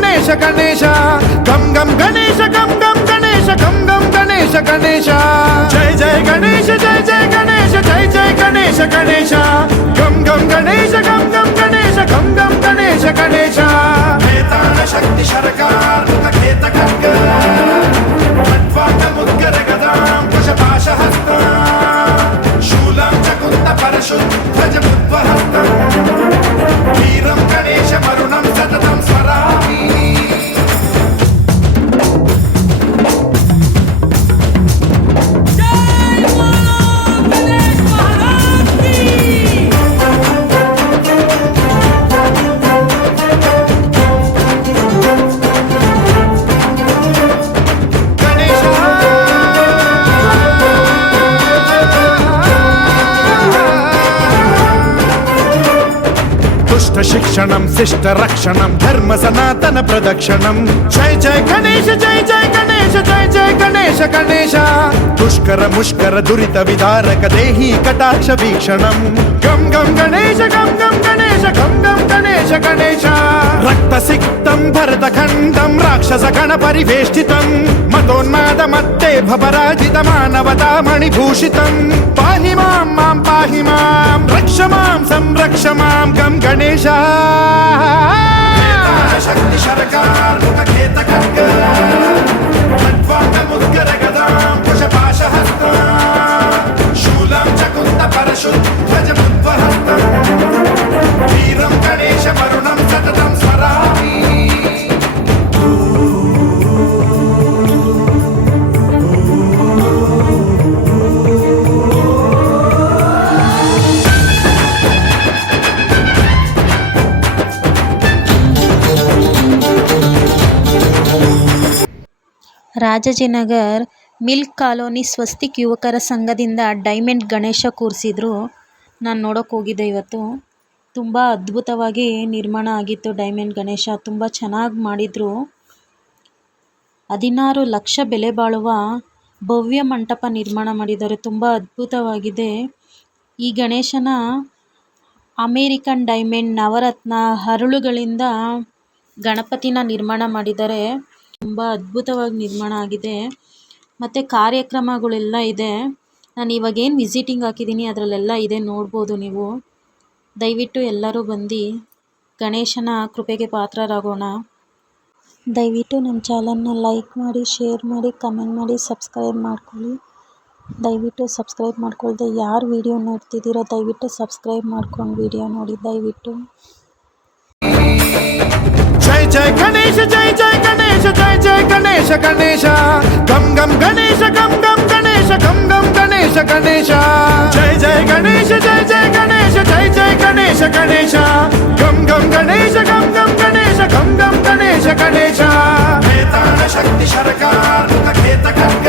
गणेश गम गम गणेश गम गम गणेश गम गम गणेश गणेश जय जय गणेश जय जय गणेश जय जय गणेश गणेश गम गम गणेश गम गम गणेश गम गम गणेश गणेश वेतान शक्ति शरकार खेत खड्ग खट्वांग मुद्गर गदां कुशपाशहस्तं शूलं च कुन्त परशुध्वज मुद्वहस्तं वीरं गणेश वरुणं सततं स्मरामि शिक्षणं शिष्ट रक्षणं धर्म सनातन प्रदक्षिणं जय जय गणेश जय जय गणेश जय जय गणेश गणेश दुष्कर मुष्कर दुरित विदारक देहि कटाक्ष वीक्षणं गम गम गणेश गम गम गणेश गम गम गणेश गणेश रक्त सिक्तं भरतखण्डं राक्षस गण परिवेष्टितं मदोन्माद मत्ते भवराजित मानवता मणिभूषितं पाहि मां मां पाहि मां रक्ष मां संरक्ष मां गम गणेश शक्ति शरकार खेत खड्ग खट्वांग मुद्गर गदां कुशपाशहस्तं शूलं च कुन्त परशुध्वज मुद्वहस्तं वीरं गणेश वरुणं सततं स्मरामि ರಾಜಾಜಿನಗರ್ ಮಿಲ್ಕ್ ಕಾಲೋನಿ ಸ್ವಸ್ತಿಕ್ ಯುವಕರ ಸಂಘದಿಂದ ಡೈಮಂಡ್ ಗಣೇಶ ಕೂರಿಸಿದ್ರು. ನಾನು ನೋಡೋಕೆ ಹೋಗಿದ್ದೆ ಇವತ್ತು. ತುಂಬ ಅದ್ಭುತವಾಗಿ ನಿರ್ಮಾಣ ಆಗಿತ್ತು ಡೈಮಂಡ್ ಗಣೇಶ. ತುಂಬ ಚೆನ್ನಾಗಿ ಮಾಡಿದರು. 16 ಲಕ್ಷ ಬೆಲೆ ಬಾಳುವ ಭವ್ಯ ಮಂಟಪ ನಿರ್ಮಾಣ ಮಾಡಿದ್ದಾರೆ. ತುಂಬ ಅದ್ಭುತವಾಗಿದೆ. ಈ ಗಣೇಶನ ಅಮೇರಿಕನ್ ಡೈಮಂಡ್ ನವರತ್ನ ಹರಳುಗಳಿಂದ ಗಣಪತಿನ ನಿರ್ಮಾಣ ಮಾಡಿದ್ದಾರೆ. ತುಂಬ ಅದ್ಭುತವಾಗಿ ನಿರ್ಮಾಣ ಆಗಿದೆ. ಮತ್ತು ಕಾರ್ಯಕ್ರಮಗಳೆಲ್ಲ ಇದೆ. ನಾನು ಇವಾಗೇನು ವಿಸಿಟಿಂಗ್ ಹಾಕಿದ್ದೀನಿ ಅದರಲ್ಲೆಲ್ಲ ಇದೆ, ನೋಡ್ಬೋದು ನೀವು. ದಯವಿಟ್ಟು ಎಲ್ಲರೂ ಬಂದು ಗಣೇಶನ ಕೃಪೆಗೆ ಪಾತ್ರರಾಗೋಣ. ದಯವಿಟ್ಟು ನಮ್ಮ ಚಾನಲ್ನ ಲೈಕ್ ಮಾಡಿ, ಶೇರ್ ಮಾಡಿ, ಕಮೆಂಟ್ ಮಾಡಿ, ಸಬ್ಸ್ಕ್ರೈಬ್ ಮಾಡ್ಕೊಳ್ಳಿ. ದಯವಿಟ್ಟು ಸಬ್ಸ್ಕ್ರೈಬ್ ಮಾಡ್ಕೊಳ್ದೆ ಯಾರು ವಿಡಿಯೋ ನೋಡ್ತಿದ್ದೀರೋ ದಯವಿಟ್ಟು ಸಬ್ಸ್ಕ್ರೈಬ್ ಮಾಡ್ಕೊಂಡು ವಿಡಿಯೋ ನೋಡಿ ದಯವಿಟ್ಟು. जय जय गणेश जय जय गणेश जय जय गणेश गणेश गम गम गणेश गम गम गणेश गम गम गणेश गणेश जय जय गणेश जय जय गणेश जय जय गणेश गणेश गम गम गणेश गम गम गणेश गम गम गणेश गणेश वेतान शक्ति शरकार खेत खड्ग